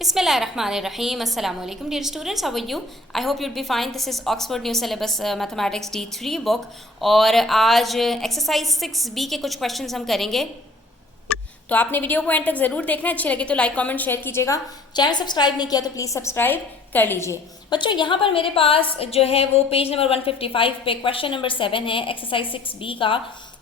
Bismillahirrahmanirrahim. Assalamu alaikum dear students, how are you? I hope you'll be fine. This is Oxford New Syllabus Mathematics D3 book और आज exercise 6B के कुछ questions हम करेंगे। तो आपने वीडियो को एंड तक ज़रूर देखना है, अच्छी लगे तो लाइक कमेंट शेयर कीजिएगा। चैनल सब्सक्राइब नहीं किया तो प्लीज़ सब्सक्राइब कर लीजिए। बच्चों यहाँ पर मेरे पास जो है वो पेज नंबर 155 पे क्वेश्चन नंबर 7 है एक्सरसाइज 6B का,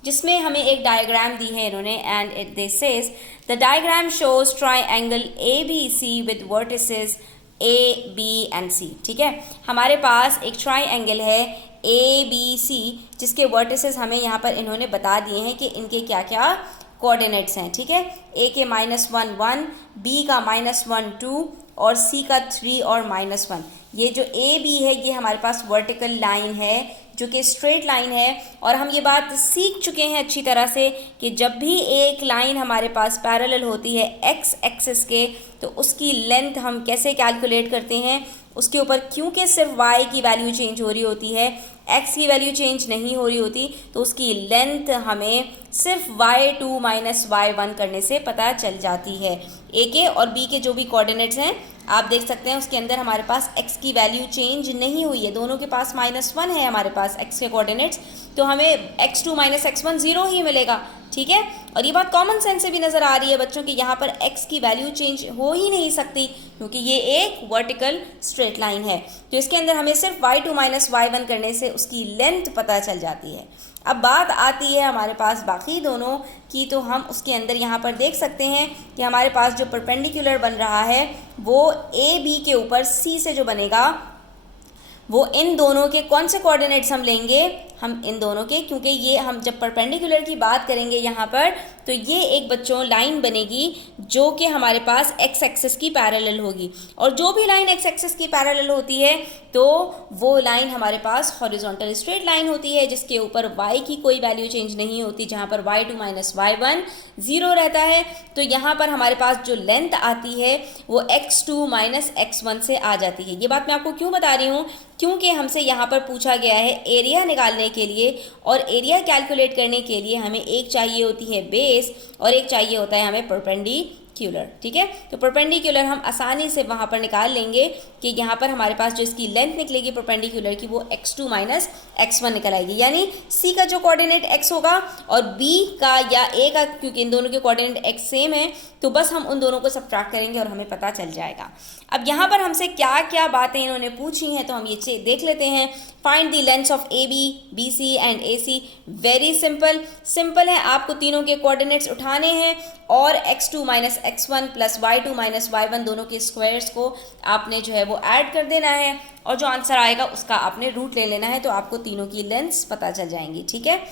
जिसमें हमें एक डायग्राम दी है इन्होंने and it this says the diagram shows triangle ABC with vertices A, B and C। ठीक है, हमारे पास एक ट्राइंगल है ABC जिसके वर्टिसेस हमें यहाँ पर इन्होंने बता दिए हैं कि इनके क्या क्या कोऑर्डिनेट्स हैं। ठीक है, A के -1 1, B का -1 2 और C का 3 और -1। ये जो AB है ये हमारे पास वर्टिकल लाइन है जो कि स्ट्रेट लाइन है, और हम ये बात सीख चुके हैं अच्छी तरह से कि जब भी एक लाइन हमारे पास पैरेलल होती है एक्स एक्सिस के तो उसकी लेंथ हम कैसे कैलकुलेट करते हैं, उसके ऊपर क्योंकि सिर्फ y की वैल्यू चेंज हो रही होती है, x की वैल्यू चेंज नहीं हो रही होती, तो उसकी लेंथ हमें सिर्फ y2 - y1 करने से पता चल जाती है। a के और b के जो भी कोऑर्डिनेट्स हैं आप देख सकते हैं उसके अंदर हमारे पास x की वैल्यू चेंज नहीं हुई है, दोनों के पास -1 है हमारे पास x के कोऑर्डिनेट्स, तो हमें x2 - x1 0 ही मिलेगा। ठीक है, और ये बात कॉमन सेंस से भी नज़र आ रही है बच्चों कि यहाँ पर x की वैल्यू चेंज हो ही नहीं सकती क्योंकि ये एक वर्टिकल स्ट्रेट लाइन है। तो इसके अंदर हमें सिर्फ y2 - y1 करने से उसकी लेंथ पता चल जाती है। अब बात आती है हमारे पास बाकी दोनों की, तो हम उसके अंदर यहाँ पर देख सकते हैं कि हमारे पास जो परपेंडिकुलर बन रहा है वो AB के ऊपर C से जो बनेगा वो इन दोनों के कौन से कोऑर्डिनेट्स हम लेंगे, हम इन दोनों के, क्योंकि ये हम जब परपेंडिकुलर की बात करेंगे यहाँ पर तो ये एक बच्चों लाइन बनेगी जो कि हमारे पास एक्स एक्सिस की पैरेलल होगी, और जो भी लाइन एक्स एक्सिस की पैरेलल होती है तो वो लाइन हमारे पास हॉरिजॉन्टल स्ट्रेट लाइन होती है जिसके ऊपर y की कोई वैल्यू चेंज नहीं होती, जहाँ पर y2 - y1 0 रहता है। तो यहाँ पर हमारे पास जो लेंथ आती है वो x2 - x1 से आ जाती है। ये बात मैं आपको क्यों बता रही हूँ, क्योंकि हमसे यहाँ पर पूछा गया है एरिया निकालने के लिए, और एरिया कैलकुलेट करने के लिए हमें एक चाहिए होती है बेस और एक चाहिए होता है हमें परपेंडिकुलर। ठीक है, तो परपेंडिकुलर हम आसानी से वहाँ पर निकाल लेंगे कि यहाँ पर हमारे पास जो इसकी लेंथ निकलेगी परपेंडिकुलर की वो x2 - x1 निकल आएगी, यानी C का जो कोऑर्डिनेट x होगा और B का या A का, क्योंकि इन दोनों के कोऑर्डिनेट x सेम है तो बस हम उन दोनों को सब्ट्रैक्ट करेंगे और हमें पता चल जाएगा। अब यहाँ पर हमसे क्या क्या बातें इन्होंने पूछी हैं तो हम ये देख लेते हैं। Find the lengths of AB, BC and AC। Very simple है, आपको तीनों के कोऑर्डिनेट्स उठाने हैं और x2 - x1 plus y2 - y1 दोनों के स्क्वायर्स को आपने जो है वो ऐड कर देना है, और जो आंसर आएगा उसका आपने रूट ले लेना है, तो आपको तीनों की लेंथ्स पता चल जाएंगी। ठीक है,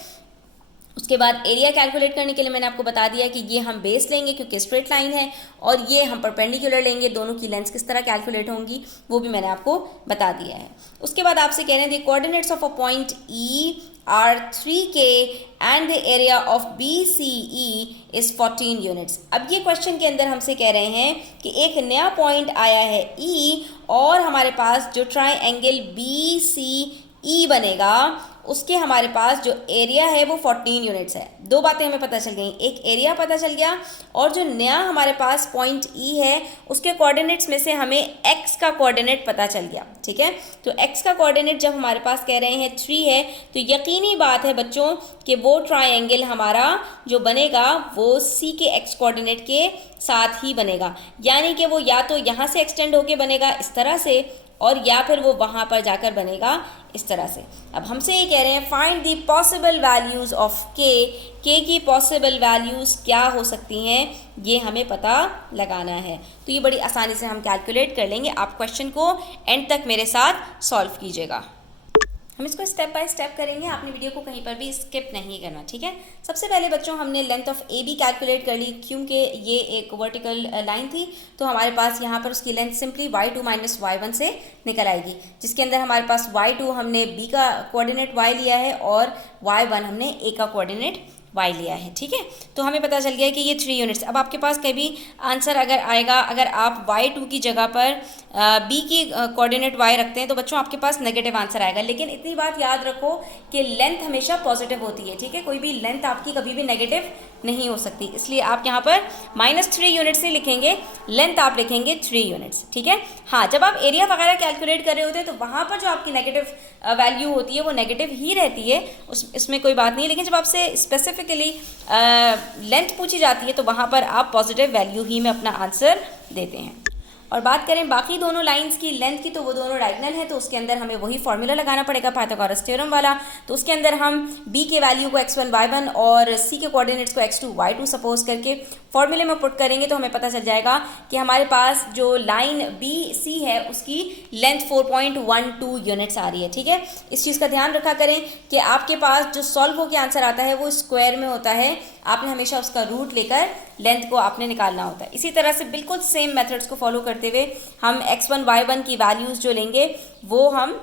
उसके बाद एरिया कैलकुलेट करने के लिए मैंने आपको बता दिया कि ये हम बेस लेंगे क्योंकि स्ट्रेट लाइन है, और ये हम परपेंडिकुलर लेंगे, दोनों की लेंथ्स किस तरह कैलकुलेट होंगी वो भी मैंने आपको बता दिया है। उसके बाद आपसे कह रहे हैं the coordinates of a point E are 3K and the area of BCE is 14 units. अब ये क्वेश्चन के अंदर हमसे कह रहे हैं कि एक नया पॉइंट आया है E, और हमारे पास जो ट्राइंगल BCE बनेगा उसके हमारे पास जो एरिया है वो 14 यूनिट्स है। दो बातें हमें पता चल गई, एक एरिया पता चल गया और जो नया हमारे पास पॉइंट E है उसके कोऑर्डिनेट्स में से हमें x का कोऑर्डिनेट पता चल गया। ठीक है, तो x का कोऑर्डिनेट जब हमारे पास कह रहे हैं 3 है तो यकीनी बात है बच्चों कि वो ट्राइंगल हमारा जो बनेगा वो C के x कोऑर्डिनेट के साथ ही बनेगा, यानी कि वो या तो यहाँ से एक्सटेंड होके बनेगा इस तरह से, और या फिर वो वहाँ पर जाकर बनेगा इस तरह से। अब हमसे ये कह रहे हैं find the possible values of के की पॉसिबल वैल्यूज़ क्या हो सकती हैं ये हमें पता लगाना है। तो ये बड़ी आसानी से हम कैलकुलेट कर लेंगे, आप क्वेश्चन को एंड तक मेरे साथ सॉल्व कीजिएगा। हम इसको स्टेप बाय स्टेप करेंगे, आपने वीडियो को कहीं पर भी स्किप नहीं करना। ठीक है, सबसे पहले बच्चों हमने लेंथ ऑफ AB कैलकुलेट कर ली, क्योंकि ये एक वर्टिकल लाइन थी तो हमारे पास यहाँ पर उसकी लेंथ सिंपली y2 - y1 से निकल आएगी, जिसके अंदर हमारे पास y2 हमने B का कोऑर्डिनेट y लिया है और y1 हमने A का कोऑर्डिनेट y लिया है। ठीक है, तो हमें पता चल गया कि ये 3 यूनिट्स। अब आपके पास कभी आंसर अगर आएगा, अगर आप y2 की जगह पर b की कोऑर्डिनेट y रखते हैं तो बच्चों आपके पास नेगेटिव आंसर आएगा, लेकिन इतनी बात याद रखो कि लेंथ हमेशा पॉजिटिव होती है। ठीक है, कोई भी लेंथ आपकी कभी भी नेगेटिव नहीं हो सकती, इसलिए आप यहाँ पर -3 यूनिट्स ही लिखेंगे, लेंथ आप लिखेंगे 3 यूनिट्स, ठीक है। हाँ, जब आप एरिया वगैरह कैलकुलेट कर रहे होते हैं तो वहाँ पर जो आपकी नेगेटिव वैल्यू होती है वो नेगेटिव ही रहती है, इसमें कोई बात नहीं है। लेकिन जब आपसे स्पेसिफिकली लेंथ पूछी जाती है तो वहाँ पर आप पॉजिटिव वैल्यू ही में अपना आंसर देते हैं। और बात करें बाकी दोनों लाइंस की लेंथ की, तो वो दोनों डायगोनल है, तो उसके अंदर हमें वही फॉर्मूला लगाना पड़ेगा पाइथागोरस थ्योरम वाला। तो उसके अंदर हम b के वैल्यू को x1 y1 और c के कोऑर्डिनेट्स को x2 y2 सपोज करके फॉर्मूले में पुट करेंगे तो हमें पता चल जाएगा कि हमारे पास जो लाइन बी सी है उसकी लेंथ 4.12 यूनिट्स आ रही है, ठीक है। इस चीज़ का ध्यान रखा करें कि आपके पास जो सॉल्व होकर आंसर आता है वो स्क्वायर में होता है, आपने हमेशा उसका रूट लेकर लेंथ को आपने निकालना होता है। इसी तरह से बिल्कुल सेम मेथड्स को फॉलो करते हुए हम x1 y1 की वैल्यूज़ जो लेंगे वो हम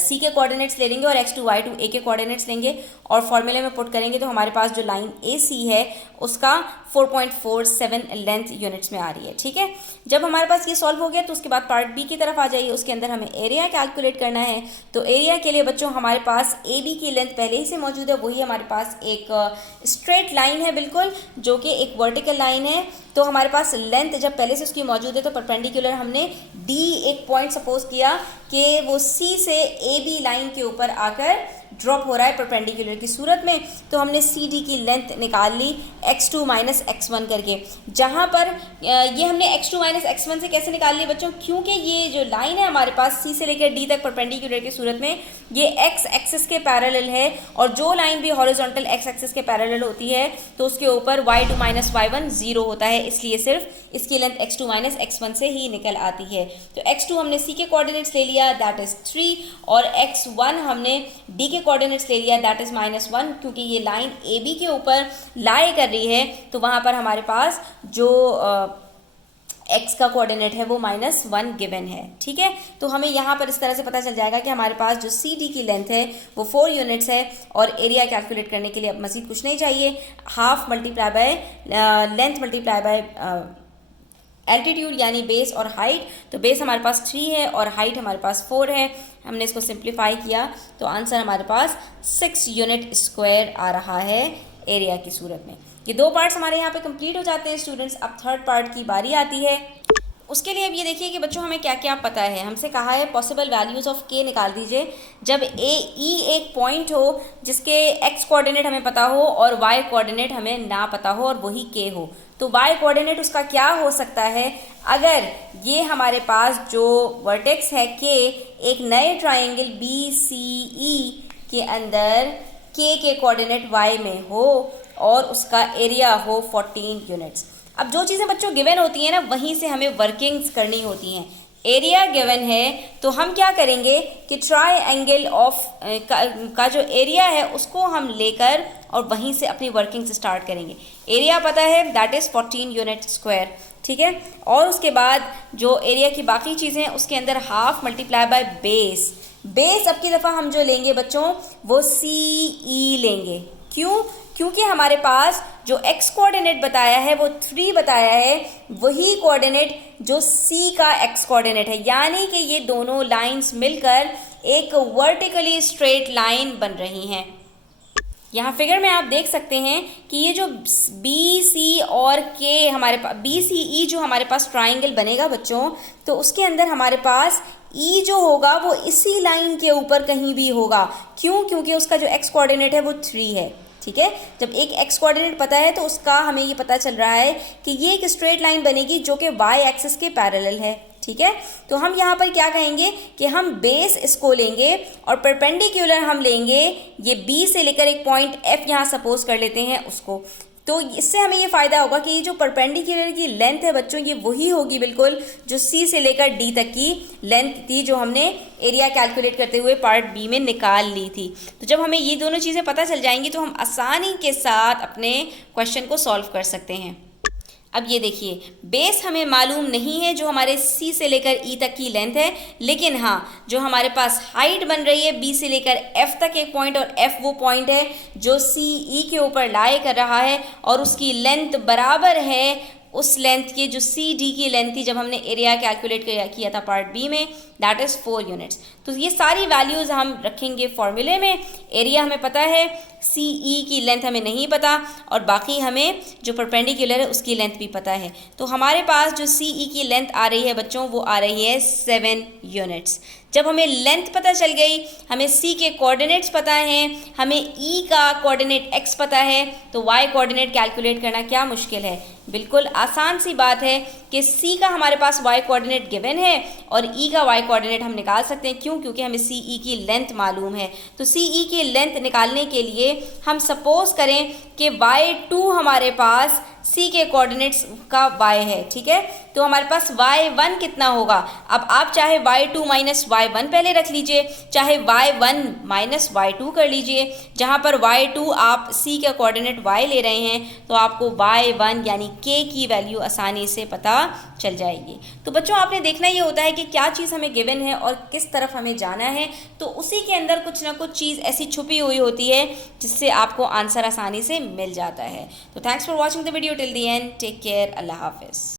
c के कोऑर्डिनेट्स ले लेंगे और x2 y2 a के कोऑर्डिनेट्स लेंगे और फॉर्मूले में पुट करेंगे तो हमारे पास जो लाइन ए सी है उसका 4.47 लेंथ यूनिट्स में आ रही है, ठीक है। जब हमारे पास ये सॉल्व हो गया तो उसके बाद पार्ट बी की तरफ आ जाइए, उसके अंदर हमें एरिया कैलकुलेट करना है। तो एरिया के लिए बच्चों हमारे पास ए बी की लेंथ पहले ही से मौजूद है, वही हमारे पास एक स्ट्रेट लाइन है बिल्कुल, जो कि एक वर्टिकल लाइन है। तो हमारे पास लेंथ जब पहले से उसकी मौजूद है तो परपेंडिकुलर हमने डी एक पॉइंट सपोज किया कि वो सी से ए बी लाइन के ऊपर आकर ड्रॉप हो रहा है परपेंडिकुलर की सूरत में, तो हमने सी डी की लेंथ निकाल ली x2 माइनस x1 करके। जहाँ पर ये हमने x2 माइनस x1 से कैसे निकाल ली बच्चों, क्योंकि ये जो लाइन है हमारे पास सी से लेकर डी तक परपेंडिकुलर की सूरत में ये x एक्सिस के पैरेलल है, और जो लाइन भी हॉरिजॉन्टल x एक्सिस के पैरेलल होती है तो उसके ऊपर y2 माइनस y1 0 होता है, इसलिए सिर्फ इसकी लेंथ x2 माइनस x1 से ही निकल आती है। तो x2 हमने c के कोऑर्डिनेट्स ले लिया, दैट इज 3, और x1 हमने d के कोऑर्डिनेट्स ले लिया, दैट इज -1, क्योंकि ये लाइन ए बी के ऊपर लाई कर रही है तो वहाँ पर हमारे पास जो x का कोऑर्डिनेट है वो -1 गिवन है, ठीक है। तो हमें यहाँ पर इस तरह से पता चल जाएगा कि हमारे पास जो सी डी की लेंथ है वो 4 यूनिट्स है, और एरिया कैलकुलेट करने के लिए अब मज़ीद कुछ नहीं चाहिए, half multiply by length multiply by altitude यानी बेस और हाइट। तो बेस हमारे पास 3 है और हाइट हमारे पास 4 है, हमने इसको सिंप्लीफाई किया तो आंसर हमारे पास 6 यूनिट स्क्वायर आ रहा है एरिया की सूरत में। ये 2 पार्ट्स हमारे यहाँ पे कंप्लीट हो जाते हैं स्टूडेंट्स। अब थर्ड पार्ट की बारी आती है। उसके लिए अब ये देखिए कि बच्चों हमें क्या क्या पता है। हमसे कहा है पॉसिबल वैल्यूज़ ऑफ के निकाल दीजिए जब ए ई एक पॉइंट हो जिसके एक्स कोऑर्डिनेट हमें पता हो और वाई कोऑर्डिनेट हमें ना पता हो और वही के हो। तो वाई कोऑर्डिनेट उसका क्या हो सकता है, अगर ये हमारे पास जो वर्टेक्स है के एक नए ट्राइंगल बी सी ई के अंदर के कोऑर्डिनेट वाई में हो और उसका एरिया हो 14 यूनिट्स। अब जो चीज़ें बच्चों गिवन होती हैं ना वहीं से हमें वर्किंग्स करनी होती हैं। एरिया गिवन है तो हम क्या करेंगे कि ट्राइंगल ऑफ का जो एरिया है उसको हम लेकर और वहीं से अपनी वर्किंग्स स्टार्ट करेंगे। एरिया पता है दैट इज़ 14 यूनिट स्क्वायर, ठीक है। और उसके बाद जो एरिया की बाकी चीज़ें हैं उसके अंदर half multiply by base. Base अब की दफ़ा हम जो लेंगे बच्चों वो सी ई लेंगे। क्यों? क्योंकि हमारे पास जो x कोऑर्डिनेट बताया है वो 3 बताया है, वही कोऑर्डिनेट जो c का x कोऑर्डिनेट है, यानी कि ये दोनों लाइंस मिलकर एक वर्टिकली स्ट्रेट लाइन बन रही हैं। यहाँ फिगर में आप देख सकते हैं कि ये जो बी सी और के हमारे पास बी सी ई जो हमारे पास ट्राइंगल बनेगा बच्चों, तो उसके अंदर हमारे पास ई जो होगा वो इसी लाइन के ऊपर कहीं भी होगा। क्यों? क्योंकि उसका जो एक्स कोऑर्डिनेट है वो 3 है, ठीक है। जब एक एक्स कोऑर्डिनेट पता है तो उसका हमें ये पता चल रहा है कि ये एक स्ट्रेट लाइन बनेगी जो कि वाई एक्सिस के पैरेलल है, ठीक है। तो हम यहाँ पर क्या कहेंगे कि हम बेस इसको लेंगे और परपेंडिकुलर हम लेंगे ये बी से लेकर एक पॉइंट एफ यहाँ सपोज कर लेते हैं उसको। तो इससे हमें ये फ़ायदा होगा कि ये जो परपेंडिकुलर की लेंथ है बच्चों ये वही होगी बिल्कुल जो सी से लेकर डी तक की लेंथ थी जो हमने एरिया कैलकुलेट करते हुए पार्ट बी में निकाल ली थी। तो जब हमें ये दोनों चीज़ें पता चल जाएंगी तो हम आसानी के साथ अपने क्वेश्चन को सॉल्व कर सकते हैं। अब ये देखिए बेस हमें मालूम नहीं है जो हमारे C से लेकर E तक की लेंथ है, लेकिन हाँ जो हमारे पास हाइट बन रही है B से लेकर F तक एक पॉइंट और F वो पॉइंट है जो C E के ऊपर लाई कर रहा है और उसकी लेंथ बराबर है उस लेंथ की जो सी डी की लेंथ थी जब हमने एरिया कैलकुलेट किया था पार्ट बी में, दैट इज़ 4 यूनिट्स। तो ये सारी वैल्यूज़ हम रखेंगे फॉर्मूले में। एरिया हमें पता है सी ई की लेंथ हमें नहीं पता और बाकी हमें जो परपेंडिकुलर है उसकी लेंथ भी पता है। तो हमारे पास जो सी ई की लेंथ आ रही है बच्चों वो आ रही है 7 यूनिट्स। जब हमें लेंथ पता चल गई, हमें सी के कोऑर्डिनेट्स पता हैं, हमें ई का कोऑर्डिनेट एक्स पता है, तो वाई कोऑर्डिनेट कैलकुलेट करना क्या मुश्किल है? बिल्कुल आसान सी बात है कि सी का हमारे पास वाई कोऑर्डिनेट गिवन है और ई का वाई कोऑर्डिनेट हम निकाल सकते हैं। क्यों? क्योंकि हमें सी ई की लेंथ मालूम है। तो सी ई की लेंथ निकालने के लिए हम सपोज करें कि y2 हमारे पास सी के कोऑर्डिनेट्स का y है, ठीक है। तो हमारे पास y1 कितना होगा? अब आप चाहे y2 माइनस y1 पहले रख लीजिए, चाहे y1 माइनस y2 कर लीजिए। जहाँ पर y2 आप सी का कोऑर्डिनेट y ले रहे हैं तो आपको y1 यानी k की वैल्यू आसानी से पता चल जाएगी। तो बच्चों आपने देखना ये होता है कि क्या चीज़ हमें गिवन है और किस तरफ हमें जाना है, तो उसी के अंदर कुछ ना कुछ चीज़ ऐसी छुपी हुई होती है जिससे आपको आंसर आसानी से मिल जाता है। तो thanks for watching the video till the end. Take care. अल्लाह हाफिज़।